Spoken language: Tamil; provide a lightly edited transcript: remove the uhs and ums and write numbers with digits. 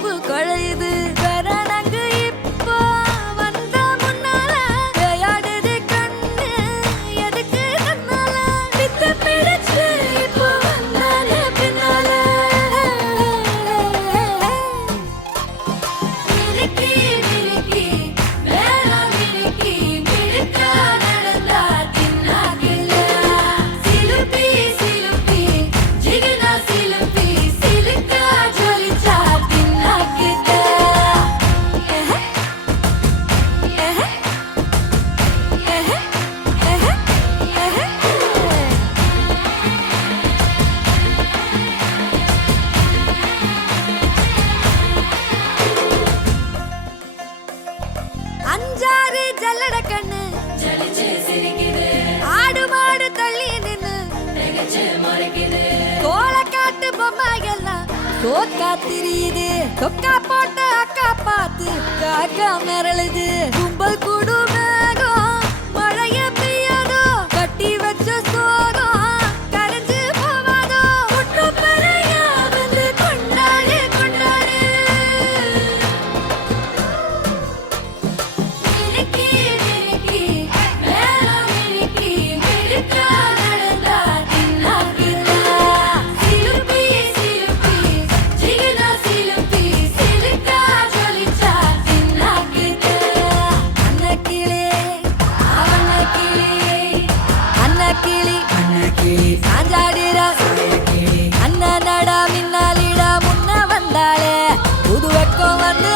உடம்பு குழையுது கரணங்கு இப்போ வந்த முன்னால விளையாடுது கண்ணு எதுக்கு தன்னால வித்து பிடிச்சு இப்போ வந்தால பின்னால மினுக்கி மினுக்கி வேற மினுக்கி மினுக்கா நடந்தா தின்னாக்குல சிலுப்பி சிலுப்பி ஜிகினா சிலுப்பி சிலுக்கா ஜொலிச்சா தின்னாக்குத அஞ்சாறு ஜல்லட கண்ணு ஜலிச்சு சிரிக்குது ஆடு மாடு தள்ளி நின்னு திகச்சு மறைக்குது கோலக்காட்டு பொம்மை எல்லாம் தோக்கா திரியுது தொக்கா போட்ட அக்கா பார்த்து காக்கா மிரளுது கும்பல் கூடு மேகம் மழைய பெய்யாதோ கட்டி வச்ச சோகம் கரைஞ்சு போவாதோ குட்டு பறையா வந்து கொண்டாடு கொண்டாடு மினுக்கி மினுக்கி மேல மினுக்கி மினுக்கா நடந்தா தின்னாக்குல சிலுப்பி சிலுப்பி ஜிகினா சிலுப்பி சிலுக்கா ஜொலிச்சா தின்னாக்குத அன்னக்கிளி அன்னக்கிளி சாஞ்சாடிரா அண்ணா நடா மின்னாலிடா முன்ன வந்தாளே புது வெக்கம் வந்து